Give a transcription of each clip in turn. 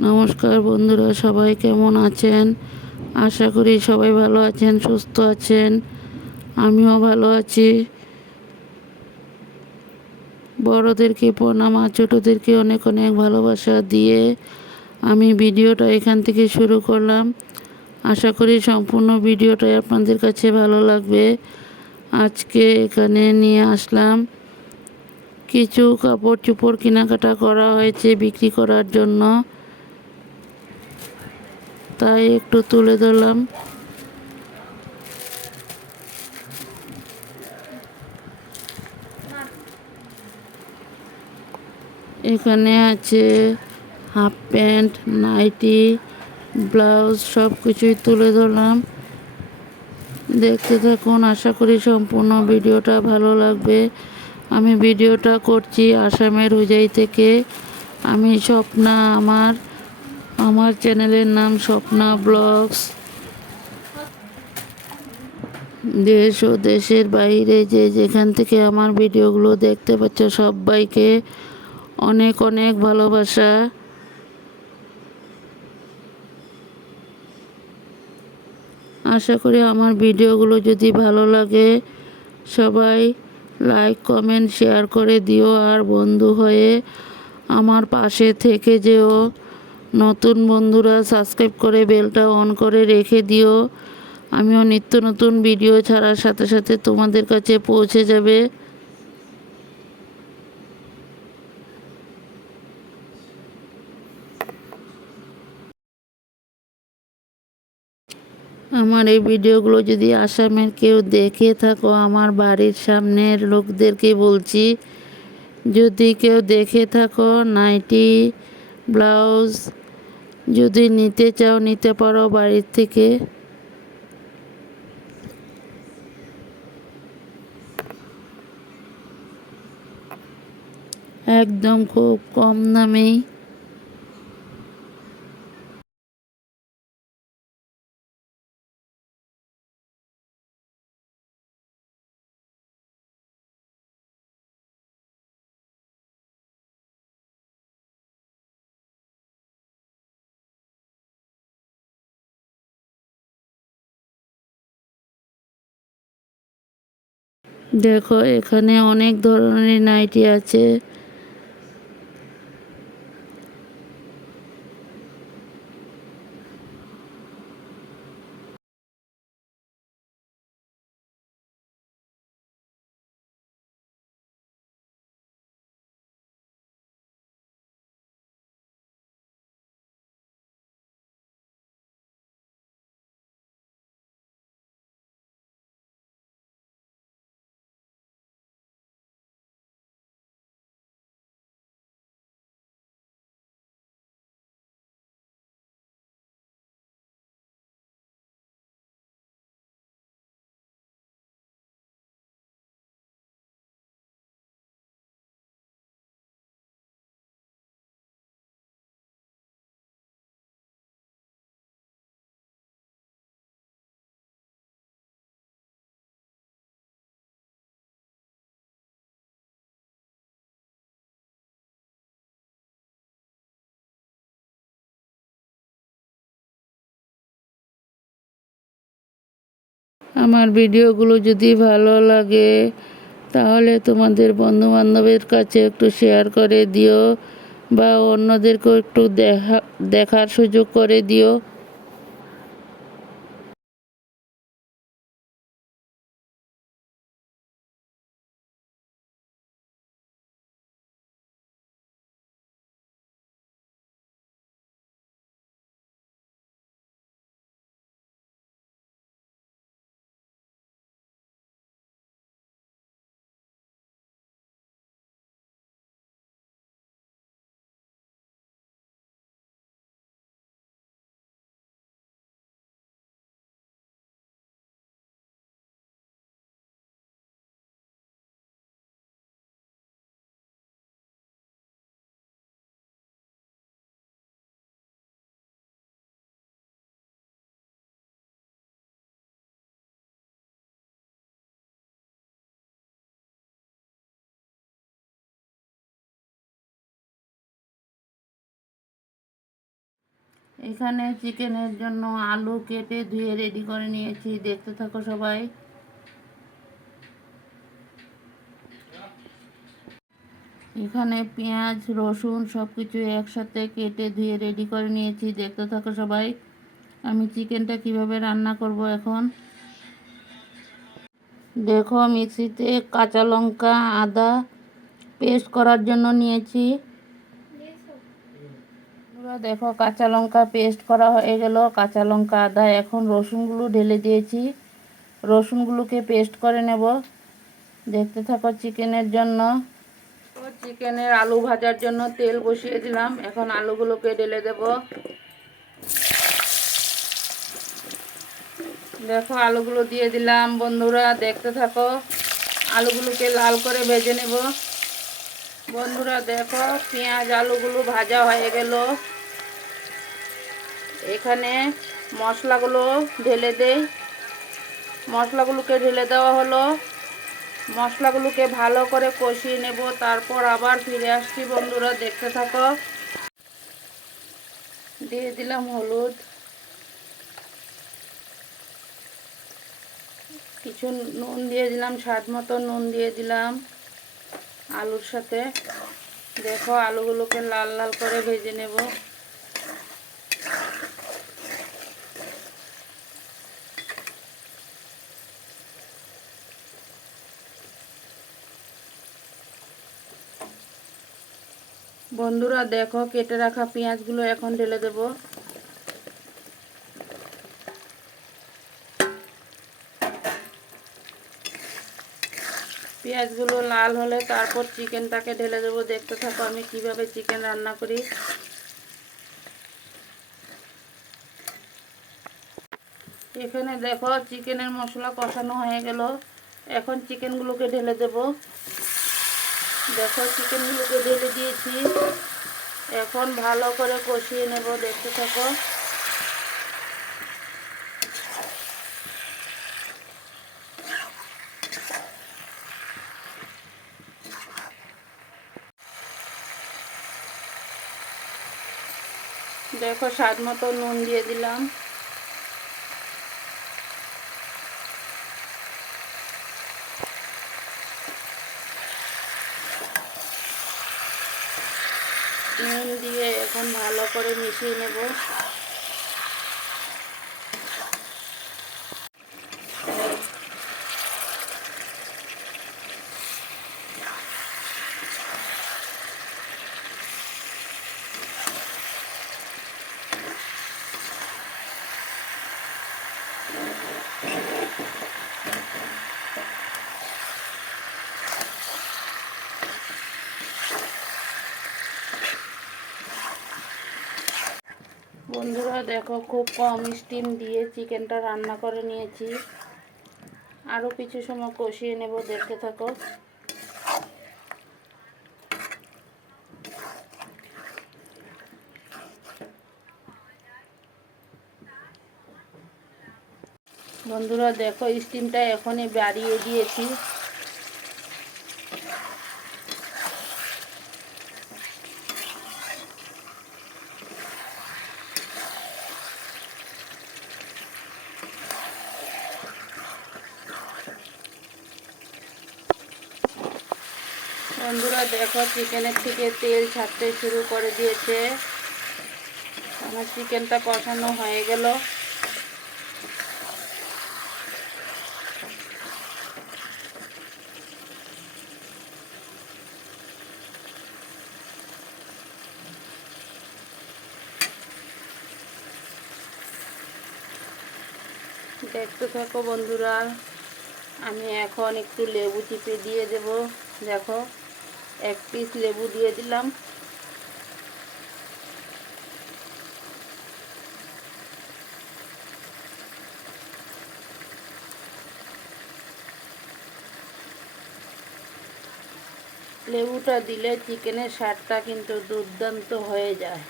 নমস্কার বন্ধুরা, সবাই কেমন আছেন? আশা করি সবাই ভালো আছেন, সুস্থ আছেন। আমিও ভালো আছি। বড়োদেরকে প্রণাম, আর ছোটোদেরকে অনেক অনেক ভালোবাসা দিয়ে আমি ভিডিওটা এখান থেকে শুরু করলাম। আশা করি সম্পূর্ণ ভিডিওটাই আপনাদের কাছে ভালো লাগবে। আজকে এখানে নিয়ে আসলাম কিছু কাপড় চোপড় কেনাকাটা করা হয়েছে বিক্রি করার জন্য। তাই একটু তুলে ধরলাম। এখানে আছে হাফ প্যান্ট, নাইটি, ব্লাউজ সব কিছুই তুলে ধরলাম। দেখতে থাকুন, আশা করি সম্পূর্ণ ভিডিওটা ভালো লাগবে। আমি ভিডিওটা করছি আসামের হুজাই থেকে। আমি স্বপ্না আমার আমার চ্যানেলের নাম স্বপ্না ব্লগস। দেশ ও দেশের বাইরে যে যেখান থেকে আমার ভিডিওগুলো দেখতে পাচ্ছ, সবাইকে অনেক অনেক ভালোবাসা। আশা করি আমার ভিডিওগুলো যদি ভালো লাগে, সবাই লাইক, কমেন্ট, শেয়ার করে দিও। আর বন্ধু হয়ে আমার পাশে থেকে যেও। নতুন বন্ধুরা সাবস্ক্রাইব করে বেলটা অন করে রেখে দিও। আমিও নিত্য নতুন ভিডিও ছাড়ার সাথে সাথে তোমাদের কাছে পৌঁছে যাবে। আমার এই ভিডিওগুলো যদি আসামের কেউ দেখে থাকো, আমার বাড়ির সামনের লোকদেরকে বলছি, যদি কেউ দেখে থাকো, নাইটি, ব্লাউজ যদি নিতে চাও নিতে পারো বাড়ির থেকে। একদম খুব কম দামেই। দেখো এখানে অনেক ধরনের নাইটি আছে। আমার ভিডিওগুলো যদি ভালো লাগে, তাহলে তোমাদের বন্ধুবান্ধবের কাছে একটু শেয়ার করে দিও বা অন্যদেরকেও একটু দেখা, দেখার সুযোগ করে দিও। এখানে চিকেনের জন্য আলু কেটে ধুয়ে রেডি করে নিয়েছি। দেখতে থাকো সবাই। এখানে পেঁয়াজ, রসুন সব কিছু একসাথে কেটে ধুয়ে রেডি করে নিয়েছি। দেখতে থাকো সবাই। আমি চিকেনটা কীভাবে রান্না করব এখন? দেখো, মিক্সিতে কাঁচা লঙ্কা, আদা পেস্ট করার জন্য নিয়েছি। দেখো কাঁচা লঙ্কা পেস্ট করা হয়ে গেল। কাঁচা লঙ্কা, আদা, এখন রসুনগুলো ঢেলে দিয়েছি। রসুনগুলোকে পেস্ট করে নেব। দেখতে থাকো চিকেনের জন্য। চিকেনের আলু ভাজার জন্য তেল বসিয়ে দিলাম। এখন আলুগুলোকে ঢেলে দেব। দেখো আলুগুলো দিয়ে দিলাম বন্ধুরা, দেখতে থাকো। আলুগুলোকে লাল করে ভেজে নেব। বন্ধুরা, দেখো পেঁয়াজ আলুগুলো ভাজা হয়ে গেল। এখানে মশলাগুলো ঢেলে দেই। মশলাগুলোকে ঢেলে দেওয়া হলো। মশলাগুলোকে ভালো করে কষিয়ে নেব, তারপর আবার ফিরে আসছি বন্ধুরা, দেখতে থাকো। দিয়ে দিলাম হলুদ। কিছু নুন দিয়ে দিলাম, স্বাদ মতো নুন দিয়ে দিলাম আলুর সাথে। দেখো আলুগুলোকে লাল লাল করে ভেজে নেব। বন্ধুরা দেখো, কেটে রাখা পেঁয়াজগুলো এখন ঢেলে দেব। পেঁয়াজগুলো লাল হলে তারপর চিকেনটাকে ঢেলে দেবো। দেখতে থাকো, আমি কীভাবে চিকেন রান্না করি। এখানে দেখো, চিকেনের মশলা কষানো হয়ে গেল। এখন চিকেনগুলোকে ঢেলে দেবো। দেখো চিকেনগুলোকে ঢেলে দিয়েছি। এখন ভালো করে কষিয়ে নেব, দেখতে থাকো। দেখো, স্বাদ মতো নুন দিয়ে দিলাম। নুন দিয়ে এখন ভালো করে মিশিয়ে নেব বন্ধুরা দেখো খুব কম স্টিম দিয়ে চিকেনটা রান্না করে নিয়েছি। আরও কিছু সময় কষিয়ে নেব, দেখতে থাকো। বন্ধুরা, দেখো স্টিমটা এখনই বাড়িয়ে দিয়েছি। বন্ধুরা, দেখো চিকেনের থেকে তেল ছাড়তে শুরু করে দিয়েছে। আমার চিকেনটা কষানো হয়ে গেল। দেখতে থাকো বন্ধুরা, আমি এখন একটু লেবু চিপে দিয়ে দেব। দেখো। এক পিস লেবু দিয়ে দিলাম। লেবুটা দিলে চিকেনের স্বাদটা কিন্তু দুর্দান্ত হয়ে যায়।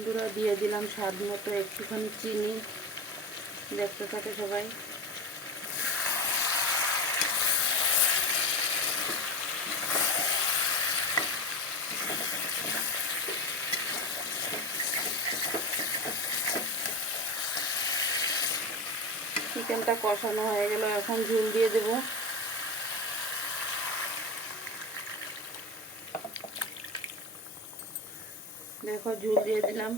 বন্ধুরা, দিয়ে দিলাম স্বাদ মতো একটুখানি চিনি। দেখতে থাকে সবাই। চিকেনটা কষানো হয়ে গেল। এখন ঝুল দিয়ে দেবো। দেখো ঝুল দিয়ে দিলাম।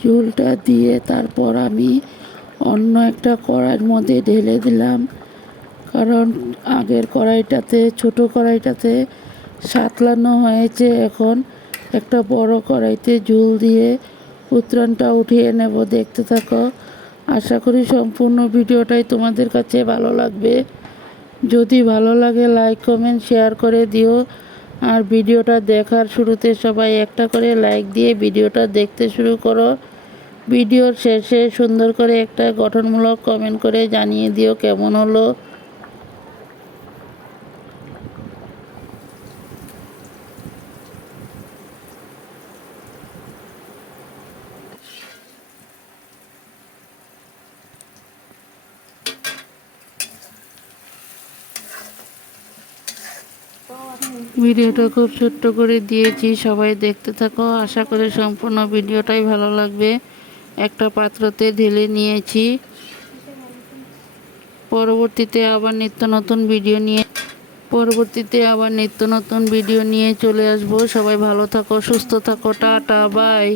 ঝুলটা দিয়ে তারপর আমি অন্য একটা কড়াইয়ের মধ্যে ঢেলে দিলাম। কারণ আগের কড়াইটাতে, ছোট কড়াইটাতে সাতলানো হয়েছে এখন। একটা বড় কড়াইতে ঝুল দিয়ে উত্তরণটা উঠিয়ে নেব, দেখতে থাকো। আশা করি সম্পূর্ণ ভিডিওটাই তোমাদের কাছে ভালো লাগবে। যদি ভালো লাগে লাইক কমেন্ট শেয়ার করে দিও। আর ভিডিওটা দেখার শুরুতে সবাই একটা করে লাইক দিয়ে ভিডিওটা দেখতে শুরু করো। ভিডিওর শেষে সুন্দর করে একটা গঠনমূলক কমেন্ট করে জানিয়ে দিও কেমন হলো। ভিডিওটা খুব ছোট্ট করে দিয়েছি, সবাই দেখতে থাকো। আশা করি সম্পূর্ণ ভিডিওটাই ভালো লাগবে। একটা পাত্রতে ঢেলে নিয়েছি। পরবর্তীতে আবার নিত্য নতুন ভিডিও নিয়ে, পরবর্তীতে আবার নিত্য নতুন ভিডিও নিয়ে চলে আসব। সবাই ভালো থাকো, সুস্থ থাকো, টাটা, বাই।